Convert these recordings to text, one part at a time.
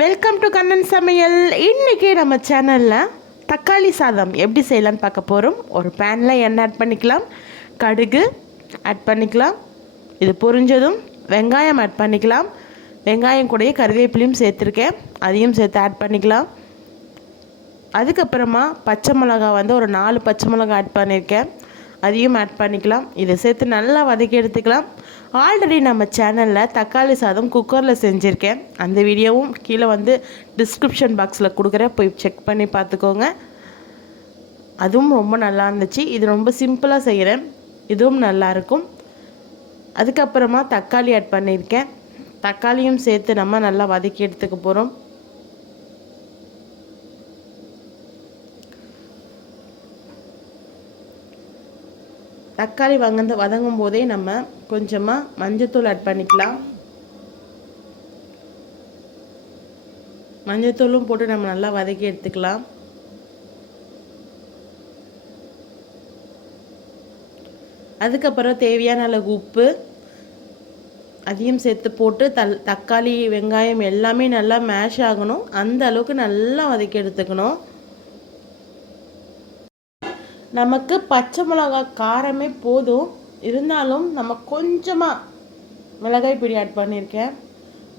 Welcome to Kannan சமையல். இன்றைக்கி நம்ம சேனலில் தக்காளி சாதம் எப்படி செய்யலான்னு பார்க்க போகிறோம். ஒரு பேனில் எண்ணெய் ஆட் பண்ணிக்கலாம், கடுகு ஆட் பண்ணிக்கலாம். இது பொரிஞ்சதும் வெங்காயம் ஆட் பண்ணிக்கலாம். வெங்காயம் கூடயே கருவேப்பிலையும் சேர்த்துருக்கேன், அதையும் சேர்த்து ஆட் பண்ணிக்கலாம். அதுக்கப்புறமா பச்சை மிளகா ஒரு 4 பச்சை மிளகா ஆட் பண்ணியிருக்கேன், அதையும் ஆட் பண்ணிக்கலாம். இதை சேர்த்து நல்லா வதக்கி எடுத்துக்கலாம். ஆல்ரெடி நம்ம சேனலில் தக்காளி சாதம் குக்கரில் செஞ்சுருக்கேன், அந்த வீடியோவும் கீழே டிஸ்கிரிப்ஷன் பாக்ஸில் கொடுக்குறேன், போய் செக் பண்ணி பார்த்துக்கோங்க. அதுவும் ரொம்ப நல்லா இருந்துச்சு. இது ரொம்ப சிம்பிளாக செய்கிறேன், இதுவும் நல்லாயிருக்கும். அதுக்கப்புறமா தக்காளி ஆட் பண்ணியிருக்கேன், தக்காளியும் சேர்த்து நம்ம நல்லா வதக்கி எடுத்துக்க போகிறோம். தக்காளி வதங்கும் போதே நம்ம கொஞ்சமாக மஞ்சத்தூள் ஆட் பண்ணிக்கலாம். மஞ்சத்தூளும் போட்டு நம்ம நல்லா வதக்கி எடுத்துக்கலாம். அதுக்கப்புறம் தேவையான அளவு உப்பு அதையும் சேர்த்து போட்டு தக்காளி வெங்காயம் எல்லாமே நல்லா மேஷ் ஆகணும், அந்த அளவுக்கு நல்லா வதக்கி எடுத்துக்கணும். நமக்கு பச்சை மிளகா காரமே போதும், இருந்தாலும் நம்ம கொஞ்சமாக மிளகாய் பொடி ஆட் பண்ணியிருக்கேன்,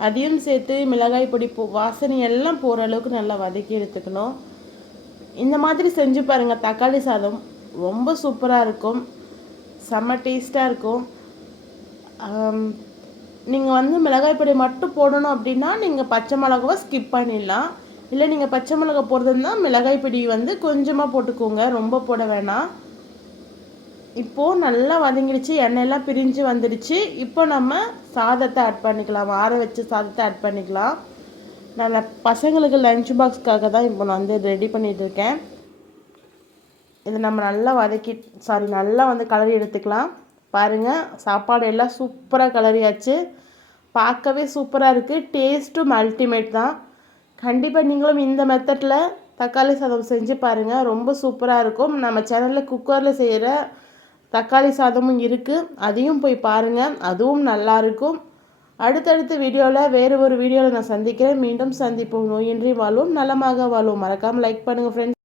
அதையும் சேர்த்து மிளகாய் பொடி வாசனை எல்லாம் போகிற அளவுக்கு நல்லா வதக்கி எடுத்துக்கணும். இந்த மாதிரி செஞ்சு பாருங்கள், தக்காளி சாதம் ரொம்ப சூப்பராக இருக்கும், செம்ம டேஸ்ட்டாக இருக்கும். நீங்கள் மிளகாய் பொடி மட்டும் போடணும் அப்படின்னா நீங்கள் பச்சை மிளகாவை ஸ்கிப் பண்ணிடலாம். இல்லை நீங்கள் பச்சை மிளகா போடுறதுன்னா மிளகாய் பொடி கொஞ்சமாக போட்டுக்கோங்க, ரொம்ப போட வேணாம். இப்போது நல்லா வதங்கிடுச்சு, எண்ணெயெல்லாம் பிரிஞ்சு வந்துடுச்சு. இப்போ நம்ம சாதத்தை ஆட் பண்ணிக்கலாம், ஆற வச்ச சாதத்தை ஆட் பண்ணிக்கலாம். நான் பசங்களுக்கு லஞ்ச் பாக்ஸ்க்காக தான் இப்போ நான் ரெடி பண்ணிகிட்ருக்கேன். இதை நம்ம நல்லா நல்லா கலரி எடுத்துக்கலாம். பாருங்கள், சாப்பாடு எல்லாம் சூப்பராக கலரியாச்சு, பார்க்கவே சூப்பராக இருக்குது, டேஸ்ட்டும் அல்டிமேட் தான். கண்டிப்பாக நீங்களும் இந்த மெத்தடில் தக்காளி சாதம் செஞ்சு பாருங்கள், ரொம்ப சூப்பராக இருக்கும். நம்ம சேனலில் குக்கரில் செய்கிற தக்காளி சாதமும் இருக்குது, அதையும் போய் பாருங்கள், அதுவும் நல்லாயிருக்கும். அடுத்தடுத்த வீடியோவில் வேறு ஒரு வீடியோவில் நான் சந்திக்கிறேன். மீண்டும் சந்திப்போம். நோயின்றி வாழ்வோம், நலமாக வாழ்வோம். மறக்காமல் லைக் பண்ணுங்கள் ஃப்ரெண்ட்ஸ்.